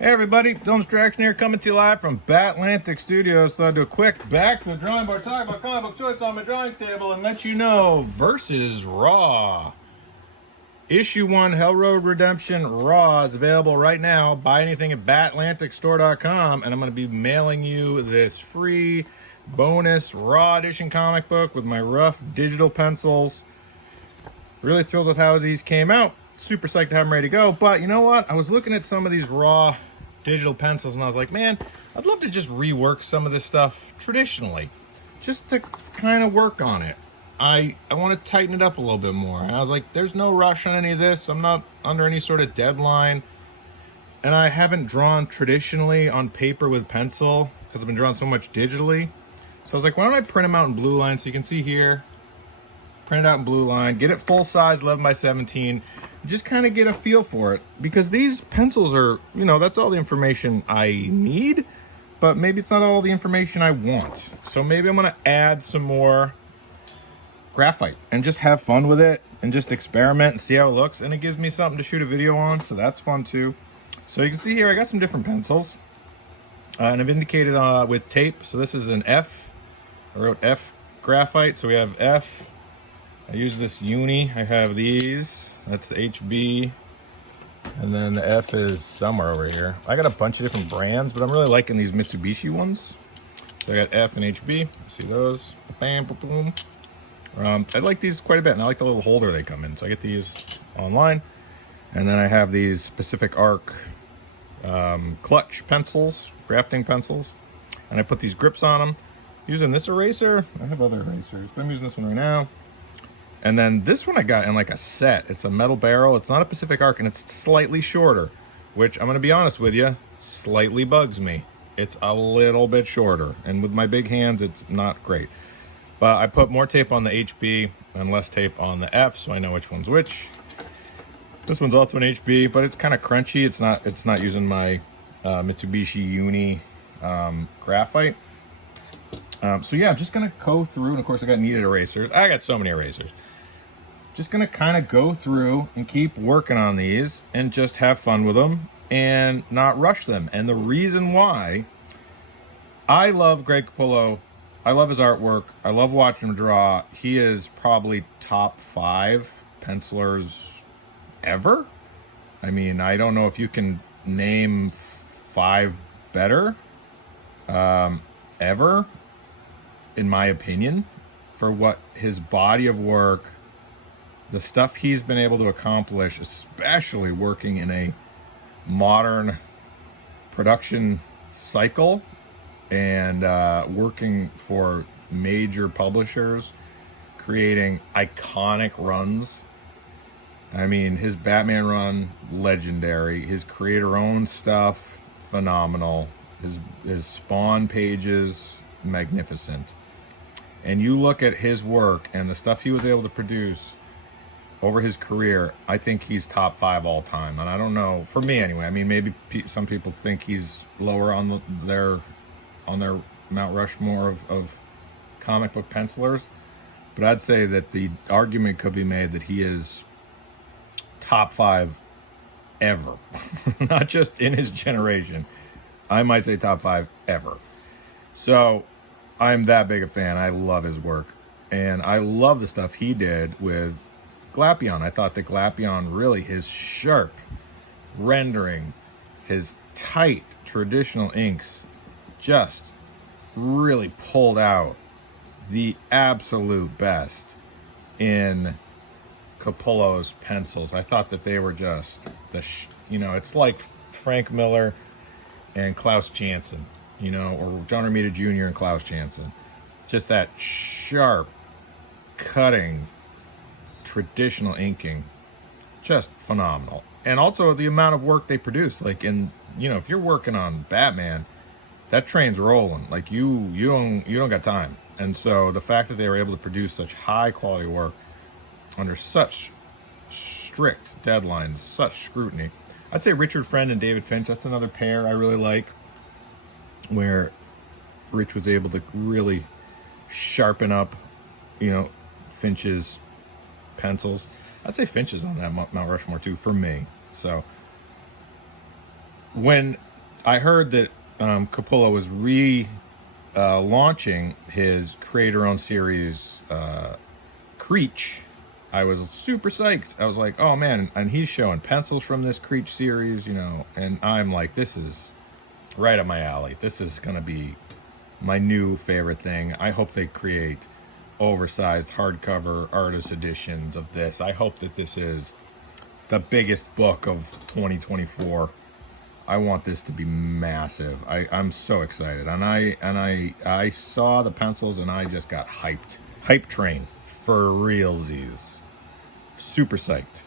Hey everybody, Dylan Distraction here, coming to you live from Batlantic Studios. So I'll do a quick back to the drawing board, talk about comic book shorts on my drawing table, and let you know Versus Raw. Issue 1 Hell Road Redemption Raw is available right now. Buy anything at batlanticstore.com, and I'm going to be mailing you this free bonus Raw Edition comic book with my rough digital pencils. Really thrilled with how these came out. Super psyched to have them ready to go. But you know what? I was looking at some of these Raw digital pencils and I was like, man, I'd love to just rework some of this stuff traditionally, just to kind of work on it. I want to tighten it up a little bit more. And I was like, there's no rush on any of this. I'm not under any sort of deadline. And I haven't drawn traditionally on paper with pencil because I've been drawing so much digitally. So I was like, why don't I print them out in blue line? So you can see here, print it out in blue line, get it full size, 11 by 17, just kind of get a feel for it. Because these pencils are, you know, that's all the information I need, but maybe it's not all the information I want. So maybe I'm gonna add some more graphite and just have fun with it and just experiment and see how it looks. And it gives me something to shoot a video on, so that's fun too. So you can see here, I got some different pencils. And I've indicated with tape. So this is an F. I wrote F graphite, so we have F. I use this Uni. I have these. That's the HB. And then the F is somewhere over here. I got a bunch of different brands, but I'm really liking these Mitsubishi ones. So I got F and HB. See those? Bam, boom, boom. I like these quite a bit, and I like the little holder they come in. So I get these online. And then I have these Pacific Arc clutch pencils, grafting pencils. And I put these grips on them. Using this eraser. I have other erasers, but I'm using this one right now. And then this one I got in like a set. It's a metal barrel. It's not a Pacific Arc, and it's slightly shorter, which I'm going to be honest with you, slightly bugs me. It's a little bit shorter, and with my big hands, it's not great. But I put more tape on the HB and less tape on the F, so I know which one's which. This one's also an HB, but it's kind of crunchy. It's not using my Mitsubishi Uni graphite. So yeah, I'm just gonna go through, and of course I got kneaded erasers. I got so many erasers. Just gonna kind of go through and keep working on these and just have fun with them and not rush them. And the reason why, I love Greg Capullo. I love his artwork. I love watching him draw. He is probably top 5 pencilers ever. I mean, I don't know if you can name 5 better ever, in my opinion, for what his body of work, the stuff he's been able to accomplish, especially working in a modern production cycle and working for major publishers, creating iconic runs. I mean, his Batman run, legendary. His creator-owned stuff, phenomenal. His Spawn pages, magnificent. And you look at his work and the stuff he was able to produce over his career, I think he's top 5 all time. And I don't know, for me anyway. I mean, maybe some people think he's lower on their Mount Rushmore of comic book pencilers, but I'd say that the argument could be made that he is top 5 ever, not just in his generation. I might say top 5 ever. So I'm that big a fan. I love his work. And I love the stuff he did with Glapion. I thought that Glapion, really, his sharp rendering, his tight traditional inks, just really pulled out the absolute best in Capullo's pencils. I thought that they were just it's like Frank Miller and Klaus Janson, or John Romita Jr. and Klaus Janson. Just that sharp, cutting, traditional inking, just phenomenal. And also the amount of work they produce. Like if you're working on Batman, that train's rolling. Like you don't got time. And so the fact that they were able to produce such high quality work under such strict deadlines, such scrutiny. I'd say Richard Friend and David Finch, that's another pair I really like, where Rich was able to really sharpen up, Finch's pencils. I'd say Finch is on that Mount Rushmore too, for me. So when I heard that Capullo was launching his creator-owned series, Creech. I was super psyched. I was like, oh man, and he's showing pencils from this Creech series, you know, and I'm like, this is right up my alley. This is gonna be my new favorite thing. I hope they create oversized hardcover artist editions of this. I hope that this is the biggest book of 2024. I want this to be massive. I'm so excited, and I saw the pencils and I just got hyped. Hype train for realsies. Super psyched.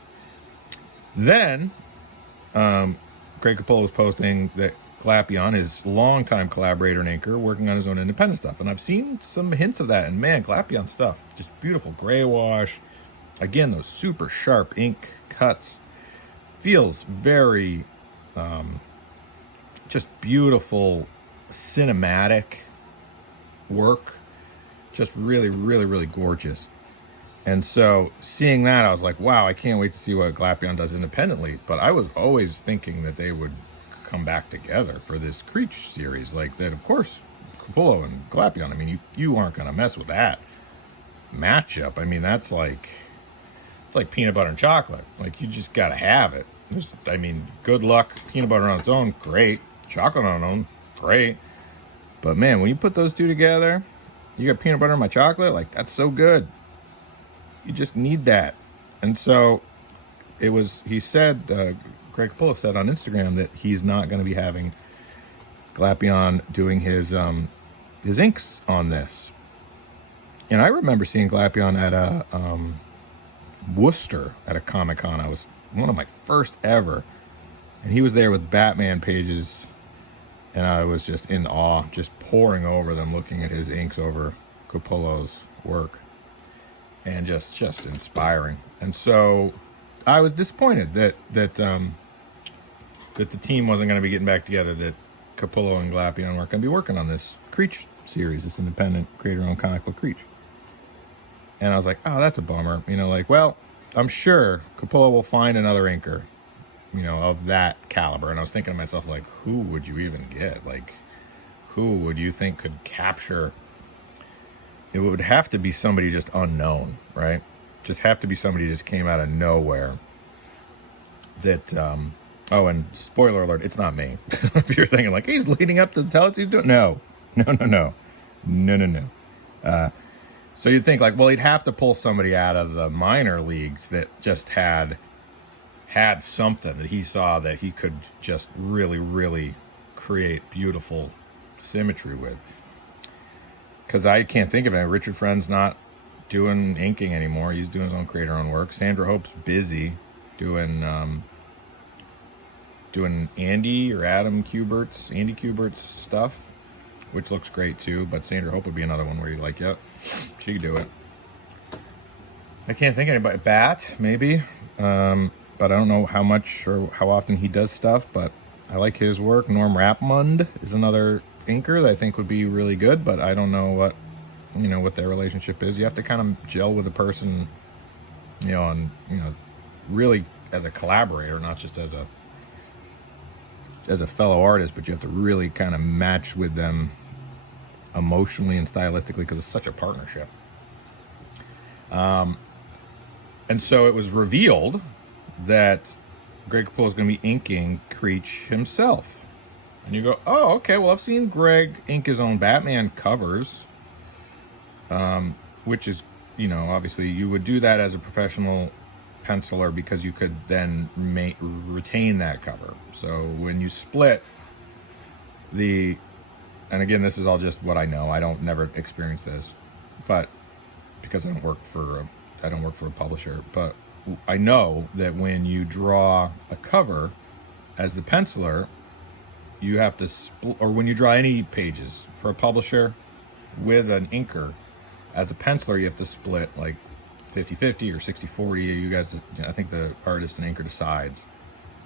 Then Greg Capullo was posting that Glapion, his longtime collaborator and inker, working on his own independent stuff, and I've seen some hints of that. And man, Glapion stuff, just beautiful gray wash. Again, those super sharp ink cuts. Feels very just beautiful cinematic work. Just really, really, really gorgeous. And so seeing that, I was like, wow, I can't wait to see what Glapion does independently. But I was always thinking that they would come back together for this Creech series. Like that, of course, Capullo and Glapion. I mean, you aren't going to mess with that matchup. I mean, it's like peanut butter and chocolate. Like, you just got to have it. I mean, good luck. Peanut butter on its own, great. Chocolate on its own, great. But man, when you put those two together, you got peanut butter in my chocolate, like, that's so good. You just need that. And so he said, Greg Capullo said on Instagram that he's not going to be having Glapion doing his inks on this. And I remember seeing Glapion at a Worcester at a Comic-Con. I was one of my first ever. And he was there with Batman pages. And I was just in awe, just poring over them, looking at his inks over Capullo's work. And just inspiring. And so I was disappointed that the team wasn't going to be getting back together, that Capullo and Glapion weren't going to be working on this Creech series, this independent creator-owned comic book Creech. And I was like, oh, that's a bummer. You know, like, well, I'm sure Capullo will find another inker, you know, of that caliber. And I was thinking to myself, like, who would you even get? Like, who would you think could capture? It would have to be somebody just unknown, right? Just have to be somebody who just came out of nowhere. That, oh, and spoiler alert, it's not me. If you're thinking, like, he's leading up to tell us he's doing, no. So you'd think, like, well, he'd have to pull somebody out of the minor leagues that just had something that he saw that he could just really, really create beautiful symmetry with. Because I can't think of it. Richard Friend's not doing inking anymore. He's doing his own creator-owned work. Sandra Hope's busy doing Andy Kubert's stuff, which looks great too. But Sandra Hope would be another one where you're like, yep, she could do it. I can't think of anybody. Bat, maybe. But I don't know how much or how often he does stuff. But I like his work. Norm Rapmund is another inker that I think would be really good, but I don't know what their relationship is. You have to kind of gel with a person, and really as a collaborator, not just as a fellow artist, but you have to really kind of match with them emotionally and stylistically, because it's such a partnership. And so it was revealed that Greg Capullo is going to be inking Creech himself. And you go, oh, okay, well, I've seen Greg ink his own Batman covers, which is, obviously you would do that as a professional penciler because you could then retain that cover. So when you split and again, this is all just what I know. I don't never experience this, but because I don't work for a publisher, but I know that when you draw a cover as the penciler, you have to or when you draw any pages for a publisher with an inker, as a penciler, you have to split like 50-50 or 60-40. You guys, I think the artist and inker decides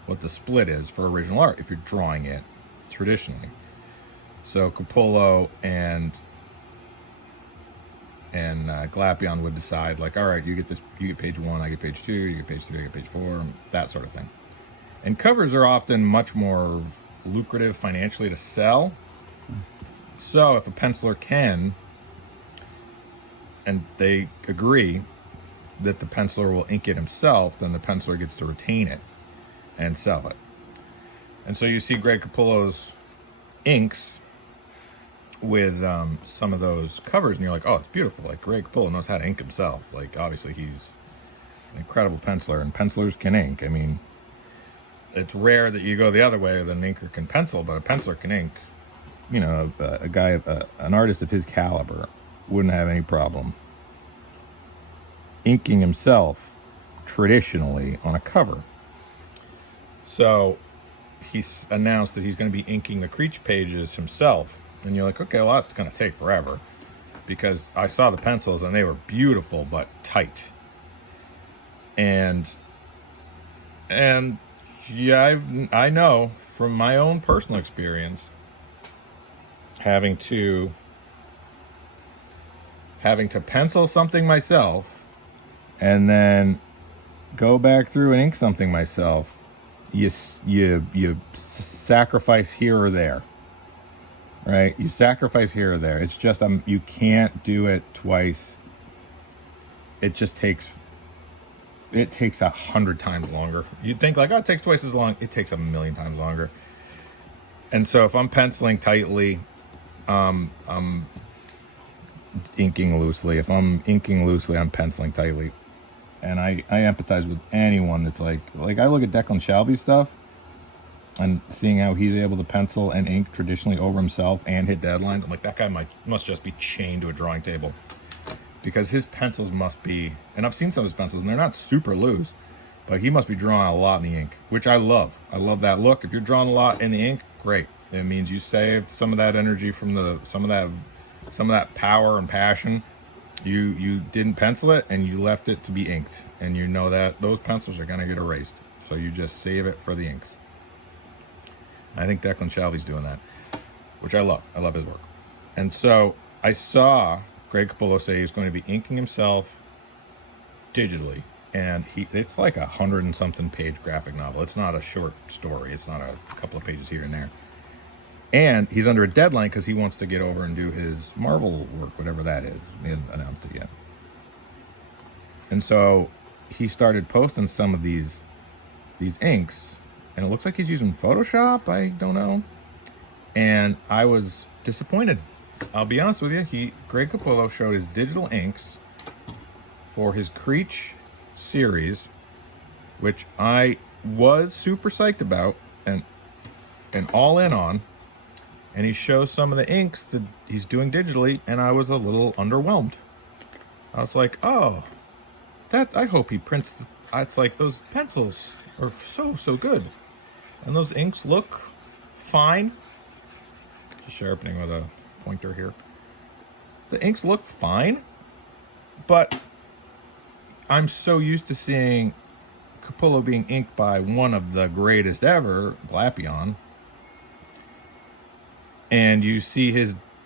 what the split is for original art if you're drawing it traditionally. So Capullo and Glapion would decide, like, all right, you get this, you get page 1, I get page 2, you get page 3, I get page 4, that sort of thing. And covers are often much more lucrative financially to sell. So if a penciler can, and they agree that the penciler will ink it himself, then the penciler gets to retain it and sell it. And so you see Greg Capullo's inks with some of those covers, and you're like, oh, it's beautiful. Like, Greg Capullo knows how to ink himself. Like, obviously he's an incredible penciler, and pencilers can ink. I mean, it's rare that you go the other way, that an inker can pencil, but a penciler can ink. You know, a guy, an artist of his caliber wouldn't have any problem inking himself traditionally on a cover. So he's announced that he's going to be inking the Creech pages himself. And you're like, okay, well, that's going to take forever, because I saw the pencils and they were beautiful but tight. And yeah, I know from my own personal experience, having to pencil something myself and then go back through and ink something myself, you sacrifice here or there. Right? You sacrifice here or there. It's just you can't do it twice. It just takes 100 times longer. You'd think like, oh, it takes twice as long. It takes 1,000,000 times longer. And so if I'm penciling tightly, I'm inking loosely. If I'm inking loosely, I'm penciling tightly. And I empathize with anyone that's like I look at Declan Shalvey's stuff, and seeing how he's able to pencil and ink traditionally over himself and hit deadlines, I'm like, that guy must just be chained to a drawing table, because his pencils must be, and I've seen some of his pencils, and they're not super loose, but he must be drawing a lot in the ink, which I love. I love that look. If you're drawing a lot in the ink, great. It means you saved some of that energy from some of that power and passion. You didn't pencil it, and you left it to be inked, and you know that those pencils are going to get erased, so you just save it for the inks. I think Declan Shalvey's doing that, which I love. I love his work. And so I saw Greg Capullo say he's going to be inking himself digitally, and it's like 100 and something page graphic novel. It's not a short story. It's not a couple of pages here and there. And he's under a deadline because he wants to get over and do his Marvel work, whatever that is. He hasn't announced it yet. And so he started posting some of these inks, and it looks like he's using Photoshop. I don't know. And I was disappointed. I'll be honest with you. Greg Capullo showed his digital inks for his Creech series, which I was super psyched about and all in on. And he shows some of the inks that he's doing digitally, and I was a little underwhelmed. I was like, oh, I hope he prints. It's like those pencils are so good. And those inks look fine. Just sharpening with a pointer here. The inks look fine, but I'm so used to seeing Capullo being inked by one of the greatest ever, Glapion. And you see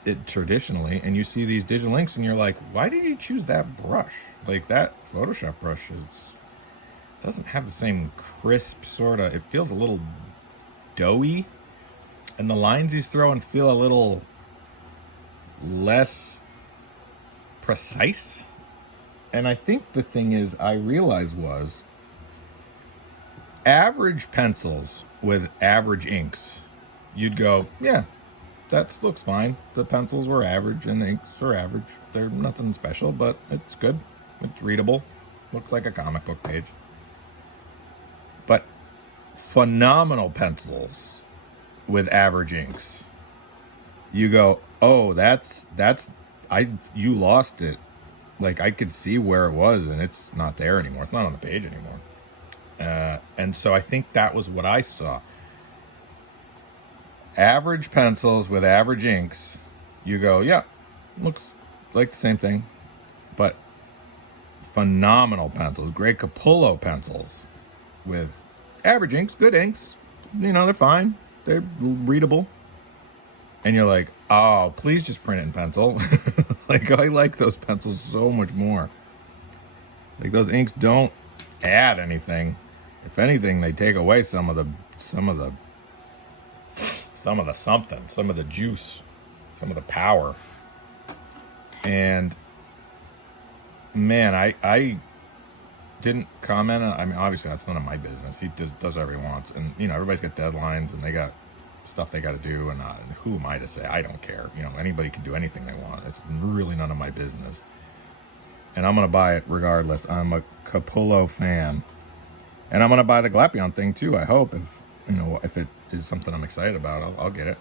it traditionally, and you see these digital inks, and you're like, why did you choose that brush? Like, that Photoshop brush doesn't have the same crisp sort of, it feels a little doughy, and the lines he's throwing feel a little less precise. And I think the thing is, I realized was average pencils with average inks, you'd go, yeah, that looks fine. The pencils were average and the inks are average. They're nothing special, but it's good. It's readable. Looks like a comic book page. But phenomenal pencils with average inks, you go, oh, you lost it. Like, I could see where it was, and it's not there anymore. It's not on the page anymore. And so I think that was what I saw. Average pencils with average inks, you go, yeah, looks like the same thing. But phenomenal pencils, Greg Capullo pencils with average inks, good inks, they're fine, they're readable. And you're like, oh, please just print it in pencil. Like, I like those pencils so much more. Like, those inks don't add anything. If anything, they take away some of the some of the something, some of the juice, some of the power. And man, I didn't comment on, I mean, obviously that's none of my business. He does whatever he wants. And, you know, everybody's got deadlines and they got stuff they got to do. And who am I to say? I don't care. You know, anybody can do anything they want. It's really none of my business. And I'm going to buy it regardless. I'm a Capullo fan. And I'm going to buy the Glapion thing too, I hope. If, you know, if it is something I'm excited about, I'll get it.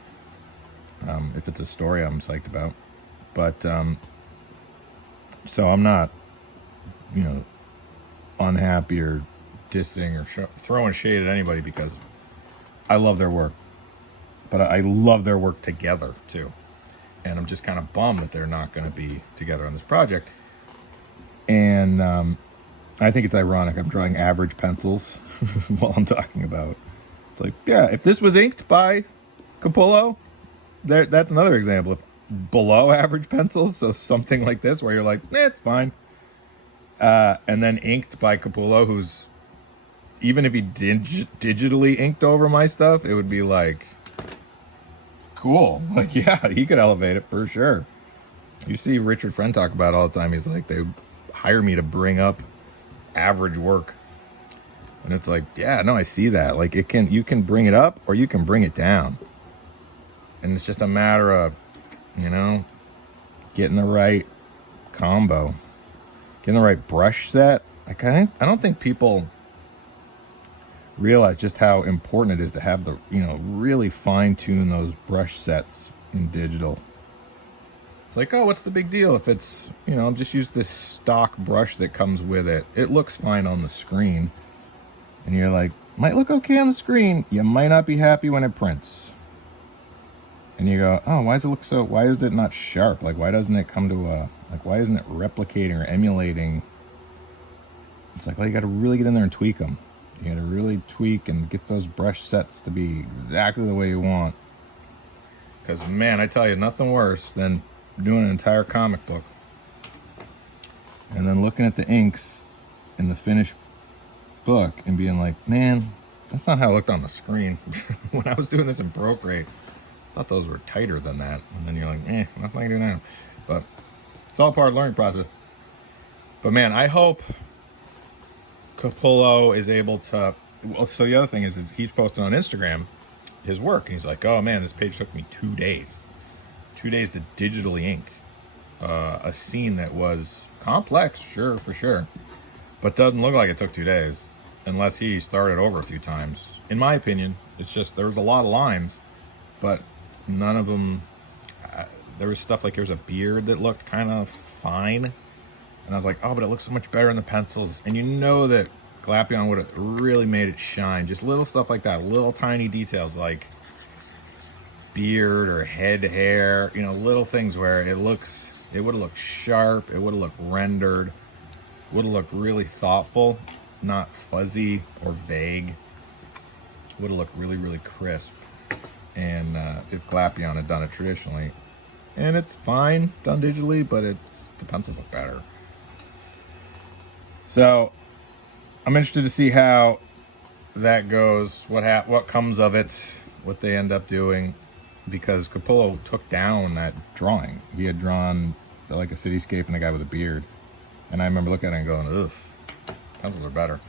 If it's a story I'm psyched about. But, so I'm not, you know, unhappy or dissing or throwing shade at anybody, because I love their work. But I love their work together too. And I'm just kind of bummed that they're not going to be together on this project. And I think it's ironic. I'm drawing average pencils while I'm talking about. It's like, yeah, if this was inked by Capullo, that's another example of below average pencils. So something like this where you're like, it's fine. And then inked by Capullo, who's, even if he digitally inked over my stuff, it would be like, cool. Like, yeah, he could elevate it for sure. You see Richard Friend talk about it all the time. He's like, they hire me to bring up average work. And it's like, yeah, no, I see that. Like, you can bring it up or you can bring it down. And it's just a matter of, you know, getting the right combo, getting the right brush set. Like, I don't think people realize just how important it is to have the, you know, really fine tune those brush sets in digital. It's like, oh, what's the big deal if it's, you know, just use this stock brush that comes with it. It looks fine on the screen. And you're like, might look okay on the screen. You might not be happy when it prints. And you go, oh, why is it not sharp? Like, why doesn't it come to why isn't it replicating or emulating? It's like, well, you got to really get in there and tweak them. You got to really tweak and get those brush sets to be exactly the way you want. Because, man, I tell you, nothing worse than doing an entire comic book and then looking at the inks in the finished book and being like, man, that's not how it looked on the screen. When I was doing this in Procreate, I thought those were tighter than that. And then you're like, nothing I can do now. But it's all part of the learning process. But, man, I hope Capullo is able to... Well, so the other thing is he's posting on Instagram his work. And he's like, oh, man, this page took me 2 days. 2 days to digitally ink a scene that was complex, sure, for sure. But doesn't look like it took 2 days. Unless he started over a few times. In my opinion, it's just there was a lot of lines. But none of them... there was stuff like there was a beard that looked kind of fine. And I was like, oh, but it looks so much better in the pencils. And you know that Glapion would have really made it shine. Just little stuff like that. Little tiny details like beard or head hair. You know, little things where it would have looked sharp. It would have looked rendered. Would have looked really thoughtful. Not fuzzy or vague. Would have looked really, really crisp. And if Glapion had done it traditionally. And it's fine done digitally, but the pencils look better. So I'm interested to see how that goes, what comes of it, what they end up doing, because Capullo took down that drawing. He had drawn like a cityscape and a guy with a beard, and I remember looking at it and going, ugh, pencils are better.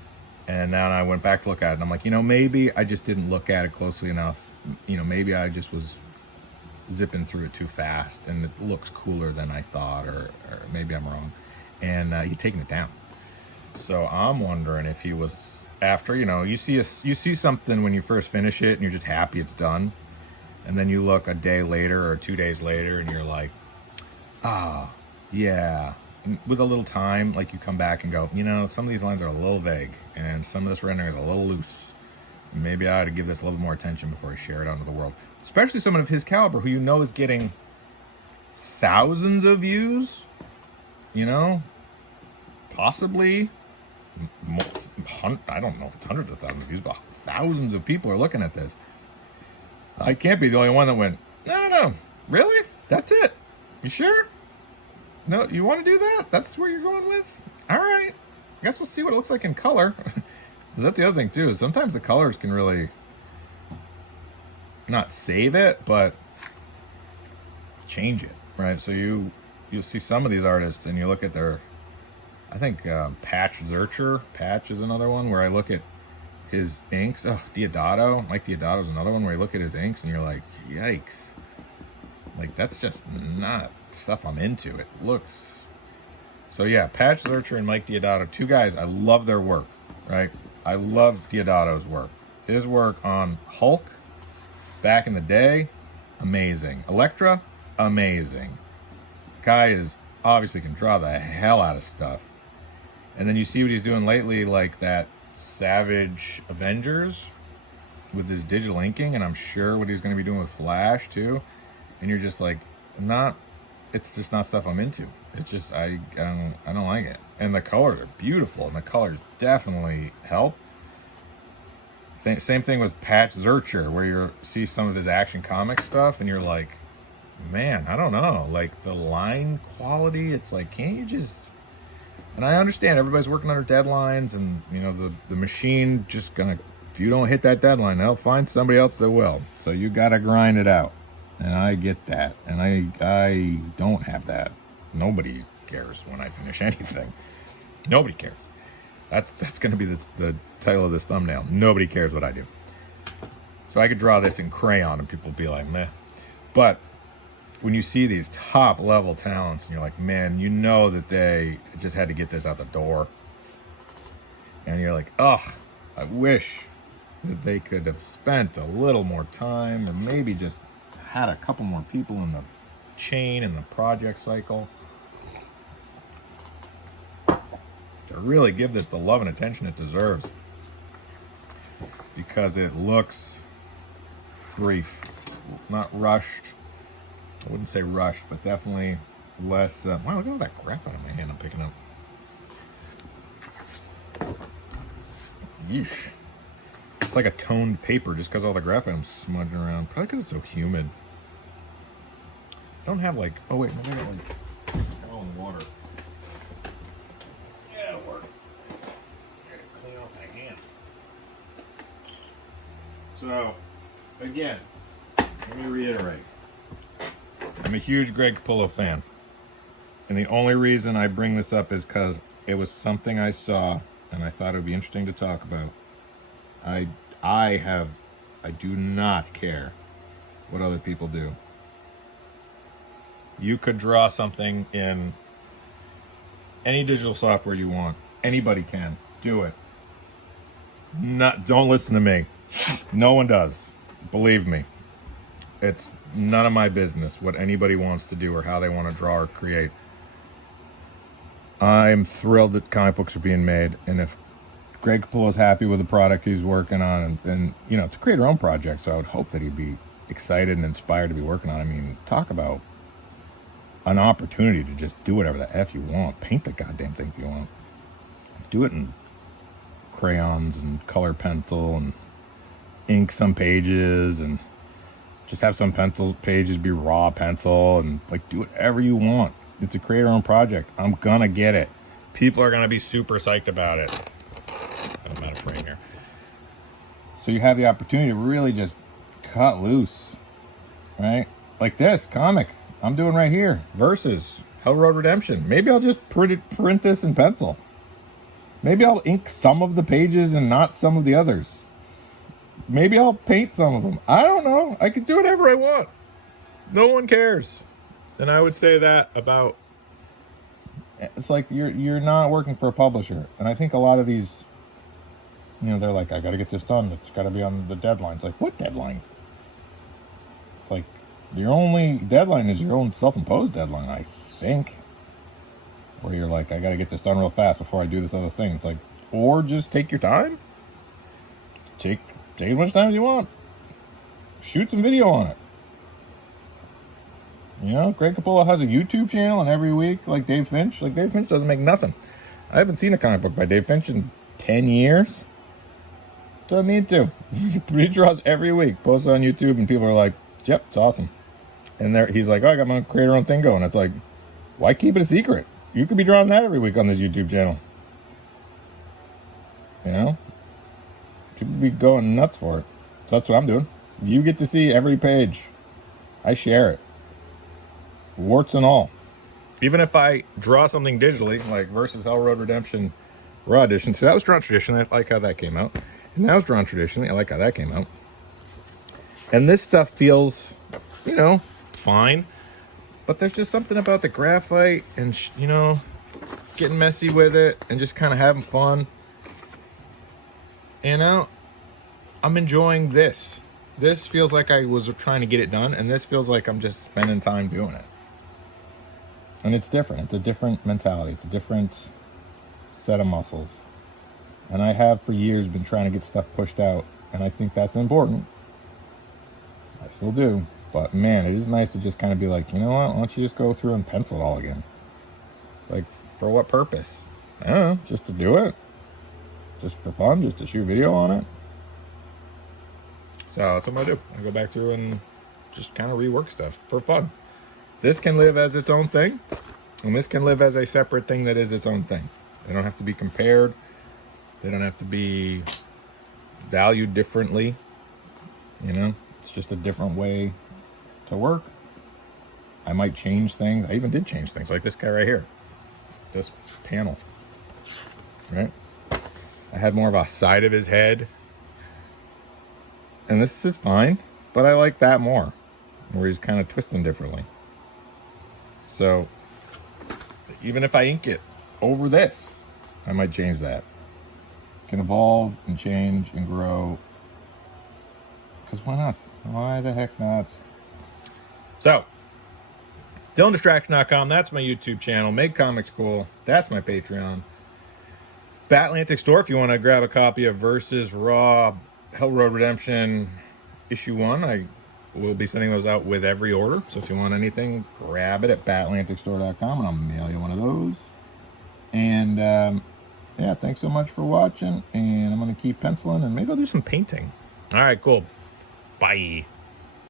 And now I went back to look at it, and I'm like, you know, maybe I just didn't look at it closely enough. You know, maybe I just was zipping through it too fast, and it looks cooler than I thought, or maybe I'm wrong. And he'd taken it down. So I'm wondering if he was after, you know, you see something when you first finish it and you're just happy it's done. And then you look a day later or 2 days later and you're like, yeah. And with a little time, like you come back and go, you know, some of these lines are a little vague and some of this rendering is a little loose. Maybe I ought to give this a little bit more attention before I share it out into the world. Especially someone of his caliber who you know is getting thousands of views, you know, possibly... I don't know if it's hundreds of thousands of views, but thousands of people are looking at this. I can't be the only one that went, I don't know, really? That's it? You sure? No, you want to do that? That's where you're going with? All right. I guess we'll see what it looks like in color. That's the other thing, too, is sometimes the colors can really, not save it, but change it, right? So you'll see some of these artists and you look at their, I think Patch Zurcher, Patch is another one where I look at his inks. Oh, Deodato, Mike Deodato's another one where you look at his inks and you're like, yikes. Like, that's just not stuff I'm into. It looks... So yeah, Patch Zurcher and Mike Deodato, two guys, I love their work, right? I love Deodato's work. His work on Hulk, back in the day, amazing. Elektra, amazing. Guy is obviously can draw the hell out of stuff. And then you see what he's doing lately, like that Savage Avengers with his digital inking, and I'm sure what he's going to be doing with Flash too. And you're just like, it's just not stuff I'm into. It's just I don't like it. And the colors are beautiful, and the colors definitely help. Same thing with Patch Zurcher, where you see some of his Action Comics stuff, and you're like, man, I don't know, like the line quality. It's like, can't you just? And I understand everybody's working under deadlines, and you know the machine just gonna, if you don't hit that deadline, they'll find somebody else that will. So you gotta grind it out, and I get that, and I don't have that. Nobody cares when I finish anything. Nobody cares. That's gonna be the title of this thumbnail. Nobody cares what I do. So I could draw this in crayon, and people would be like, meh. But when you see these top level talents and you're like, man, you know that they just had to get this out the door. And you're like, oh, I wish that they could have spent a little more time, or maybe just had a couple more people in the chain and the project cycle to really give this the love and attention it deserves. Because it looks brief, not rushed. I wouldn't say rushed, but definitely less. Wow, look at all that graphite on my hand I'm picking up. Yeesh. It's like a toned paper just because all the graphite I'm smudging around. Probably because it's so humid. I don't have like, oh wait, maybe I got like towel and water. Yeah, it'll work. I gotta clean off my hand. So, again, let me reiterate. I'm a huge Greg Capullo fan. And the only reason I bring this up is because it was something I saw and I thought it would be interesting to talk about. I do not care what other people do. You could draw something in any digital software you want. Anybody can. Do it. Don't listen to me. No one does. Believe me. It's none of my business what anybody wants to do or how they want to draw or create. I'm thrilled that comic books are being made, and if Greg Capullo's happy with the product he's working on, and you know, it's a creator-owned project, so I would hope that he'd be excited and inspired to be working on it. I mean, talk about an opportunity to just do whatever the F you want. Paint the goddamn thing if you want. Do it in crayons and color pencil and ink some pages, and just have some pencil pages be raw pencil, and like do whatever you want. It's a creator-owned project. I'm gonna get it. People are gonna be super psyched about it. I'm out of frame here. So you have the opportunity to really just cut loose, right? Like this comic I'm doing right here, Versus Hell Road Redemption. Maybe I'll just print this in pencil. Maybe I'll ink some of the pages and not some of the others. Maybe I'll paint some of them. I don't know. I can do whatever I want. No one cares. And I would say that about, it's like you're not working for a publisher. And I think a lot of these, you know, they're like, I got to get this done. It's got to be on the deadline. It's like, what deadline? It's like, your only deadline is your own self-imposed deadline, I think. Where you're like, I got to get this done real fast before I do this other thing. It's like, or just take your time. Take as much time as you want. Shoot some video on it. You know, Greg Capullo has a YouTube channel, and every week, like Dave Finch doesn't make nothing. I haven't seen a comic book by Dave Finch in 10 years. Doesn't need to. He draws every week, posts on YouTube, and people are like, yep, it's awesome. And he's like, oh, I got my creator-own thing going. It's like, why keep it a secret? You could be drawing that every week on this YouTube channel. You know? People be going nuts for it. So that's what I'm doing. You get to see every page. I share it. Warts and all. Even if I draw something digitally, like versus Hell Road Redemption Raw Edition. So that was drawn tradition. I like how that came out. And that was drawn traditionally. I like how that came out. And this stuff feels, you know, fine. But there's just something about the graphite and, you know, getting messy with it and just kind of having fun. You know, I'm enjoying this. This feels like I was trying to get it done, and this feels like I'm just spending time doing it. And it's different. It's a different mentality. It's a different set of muscles. And I have for years been trying to get stuff pushed out, and I think that's important. I still do. But man, it is nice to just kind of be like, you know what? Why don't you just go through and pencil it all again? Like, for what purpose? I don't know. Just to do it. Just for fun. Just to shoot video on it. So that's what I'm going to do. I go back through and just kind of rework stuff for fun. This can live as its own thing. And this can live as a separate thing that is its own thing. They don't have to be compared. They don't have to be valued differently. You know, it's just a different way to work. I might change things. I even did change things, like this guy right here. This panel. Right? I had more of a side of his head. And this is fine, but I like that more, where he's kind of twisting differently. So, even if I ink it over this, I might change that. It can evolve and change and grow. Because why not? Why the heck not? So, DylanDistraction.com, that's my YouTube channel. Make Comics Cool, that's my Patreon. Batlantic Store, if you want to grab a copy of Versus Raw Hell Road Redemption issue 1, I will be sending those out with every order. So if you want anything, grab it at batlanticstore.com and I'll mail you one of those. And yeah, thanks so much for watching. And I'm going to keep penciling and maybe I'll do some painting. All right, cool. Bye.